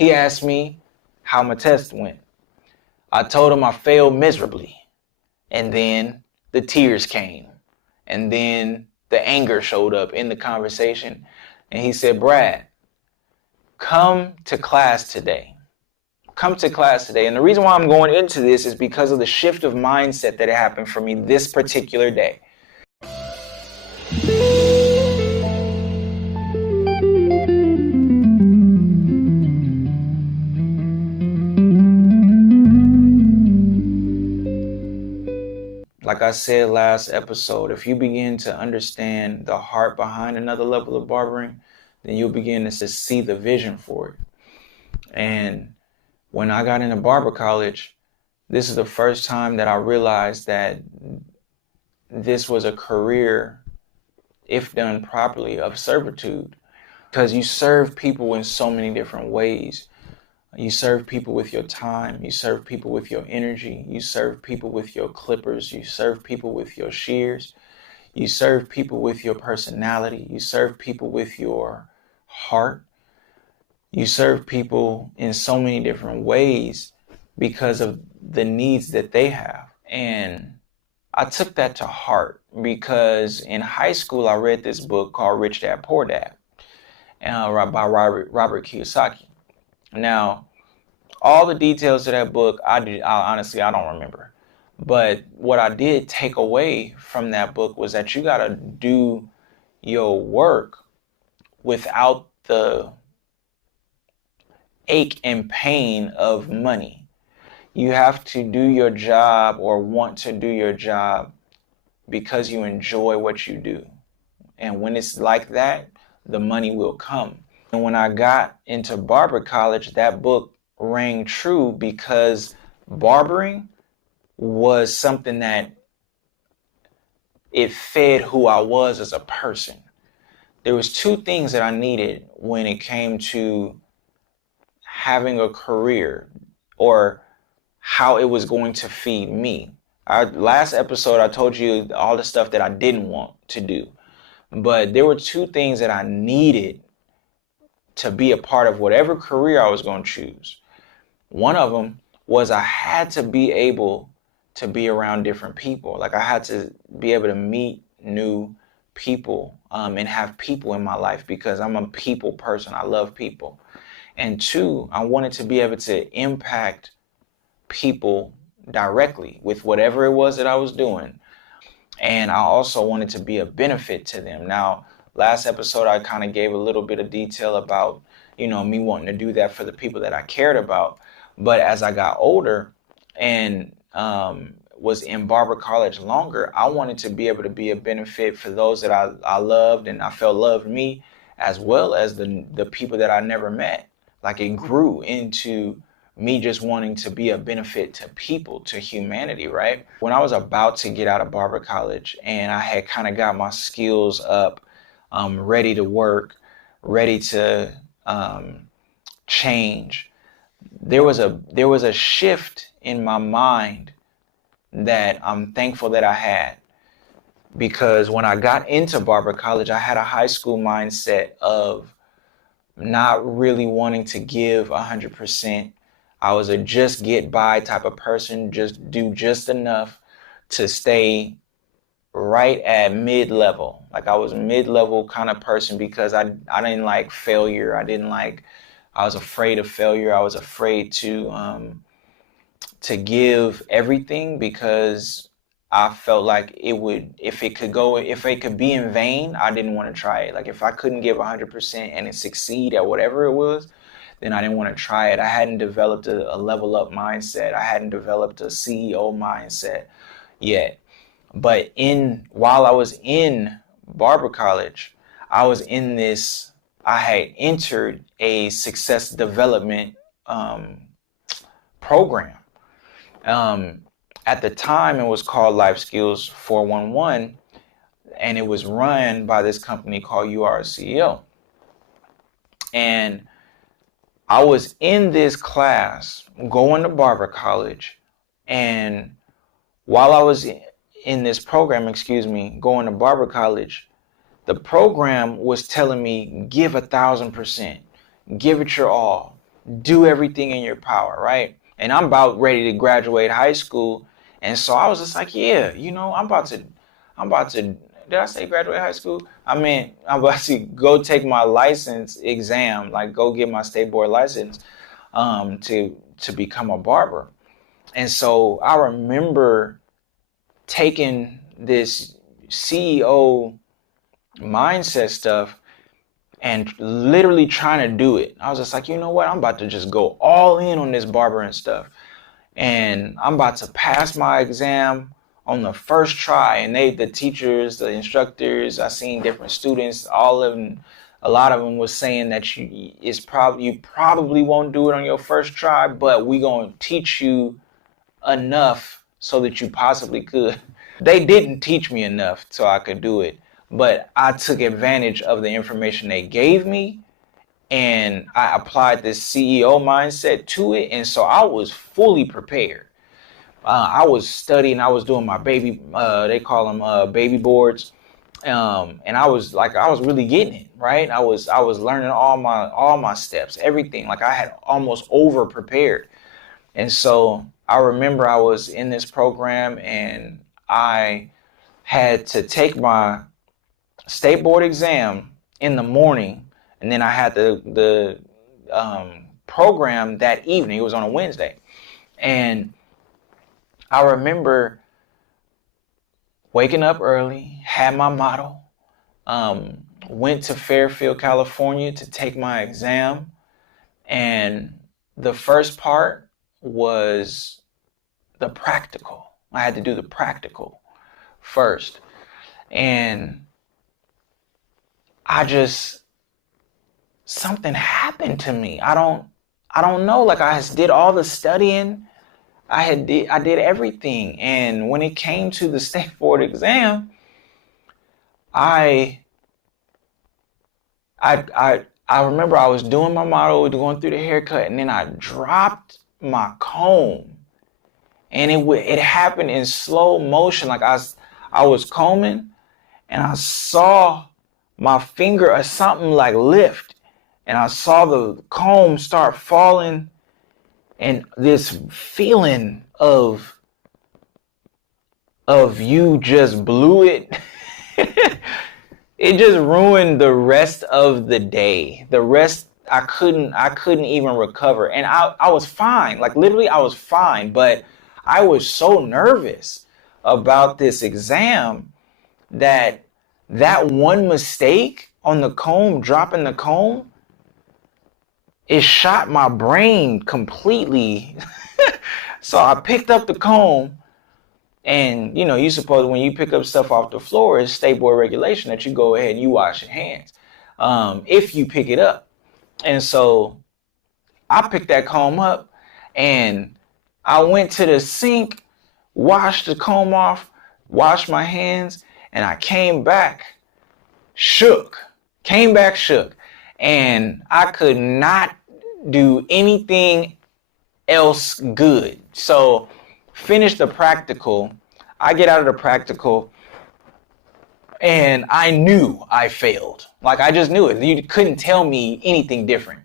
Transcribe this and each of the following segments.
He asked me how my test went. I told him I failed miserably. And then the tears came. And then the anger showed up in the conversation. And he said, Brad, come to class today. Come to class today. And the reason why I'm going into this is because of the shift of mindset that happened for me this particular day. Like I said last episode, if you begin to understand the heart behind another level of barbering, then you'll begin to see the vision for it. And when I got into barber college, this is the first time that I realized that this was a career, if done properly, of servitude. Because you serve people in so many different ways. You serve people with your time. You serve people with your energy. You serve people with your clippers. You serve people with your shears. You serve people with your personality. You serve people with your heart. You serve people in so many different ways because of the needs that they have. And I took that to heart because in high school, I read this book called Rich Dad, Poor Dad by Robert Kiyosaki. Now, all the details of that book, honestly, I don't remember. But what I did take away from that book was that you got to do your work without the ache and pain of money. You have to do your job or want to do your job because you enjoy what you do. And when it's like that, the money will come. And when I got into barber college, that book rang true because barbering was something that it fed who I was as a person. There was two things that I needed when it came to having a career or how it was going to feed me. Last episode, I told you all the stuff that I didn't want to do, but there were two things that I needed to be a part of whatever career I was going to choose. One of them was I had to be able to be around different people. Like I had to be able to meet new people and have people in my life because I'm a people person. I love people. And two, I wanted to be able to impact people directly with whatever it was that I was doing. And I also wanted to be a benefit to them. Now, last episode, I kind of gave a little bit of detail about, me wanting to do that for the people that I cared about. But as I got older and was in barber college longer, I wanted to be able to be a benefit for those that I loved and I felt loved me, as well as the people that I never met. Like it grew into me just wanting to be a benefit to people, to humanity, right? When I was about to get out of barber college and I had kind of got my skills up, ready to work, ready to change, there was a shift in my mind that I'm thankful that I had. Because when I got into barber college, I had a high school mindset of not really wanting to give 100%. I was a just get by type of person, just do just enough to stay right at mid-level. Like I was a mid-level kind of person because I didn't like failure. I was afraid of failure. I was afraid to give everything because I felt like if it could be in vain, I didn't want to try it. Like if I couldn't give 100% and it succeed at whatever it was, then I didn't want to try it. I hadn't developed a level up mindset. I hadn't developed a CEO mindset yet. But while I was in barber college, I had entered a success development program. At the time, it was called Life Skills 411, and it was run by this company called You Are a CEO. And I was in this class going to barber college, and while I was in this program, going to barber college, the program was telling me, give 1,000%, give it your all, do everything in your power, right? And I'm about ready to graduate high school. And so I was just like, yeah, I'm about to, did I say graduate high school? I mean, I'm about to go take my license exam, like go get my state board license, to become a barber. And so I remember taking this CEO mindset stuff and literally trying to do it. I was just like, you know what? I'm about to just go all in on this barbering stuff. And I'm about to pass my exam on the first try. And the teachers, the instructors, I seen different students, all of them, a lot of them was saying that you probably won't do it on your first try, but we gonna teach you enough so that you possibly could. They didn't teach me enough so I could do it, but I took advantage of the information they gave me and I applied this CEO mindset to it. And so I was fully prepared. I was studying, I was doing my baby, they call them baby boards. And I was really getting it, right? I was learning all my steps, everything. Like I had almost over prepared. And so I remember I was in this program and I had to take my state board exam in the morning, and then I had the program that evening. It was on a Wednesday, and I remember waking up early, had my model, went to Fairfield, California to take my exam, and the first part was the practical. I had to do the practical first. And something happened to me. I don't know. Like I did all the studying. I did everything. And when it came to the state board exam, I remember I was doing my model, going through the haircut, and then I dropped my comb. And it happened in slow motion. Like I was combing and I saw my finger or something like lift, and I saw the comb start falling, and this feeling of you just blew it. It just ruined the rest of the day. The rest I couldn't even recover. And I was fine. Like literally I was fine, but I was so nervous about this exam that one mistake on the comb, dropping the comb, it shot my brain completely. So I picked up the comb, and you suppose when you pick up stuff off the floor, it's state board regulation that you go ahead and you wash your hands if you pick it up. And so I picked that comb up and I went to the sink, washed the comb off, washed my hands, and I came back shook. And I could not do anything else good. So finished the practical. I get out of the practical and I knew I failed. Like I just knew it. You couldn't tell me anything different.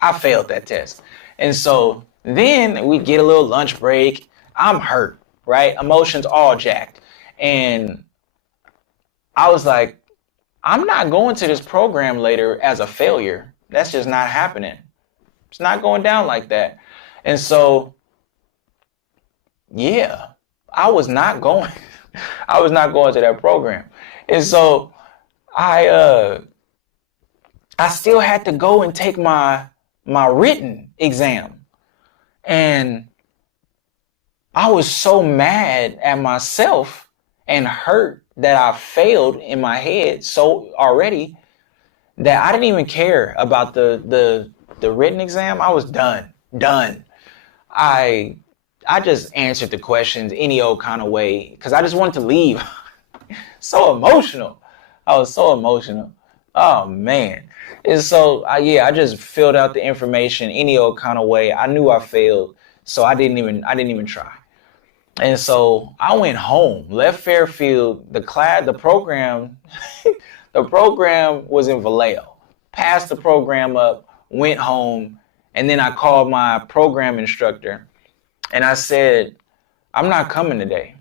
I failed that test. And so then we get a little lunch break. I'm hurt, right? Emotions all jacked. And I was like, I'm not going to this program later as a failure. That's just not happening. It's not going down like that. And so, yeah, I was not going to that program. And so I still had to go and take my written exam. And I was so mad at myself and hurt that I failed in my head so already that I didn't even care about the written exam. I was done. I just answered the questions any old kind of way because I just wanted to leave. So emotional. I was so emotional. Oh man. And so I just filled out the information any old kind of way. I knew I failed, so I didn't even try. And so I went home, left Fairfield, the program, the program was in Vallejo. Passed the program up, went home, And then I called my program instructor and I said, I'm not coming today.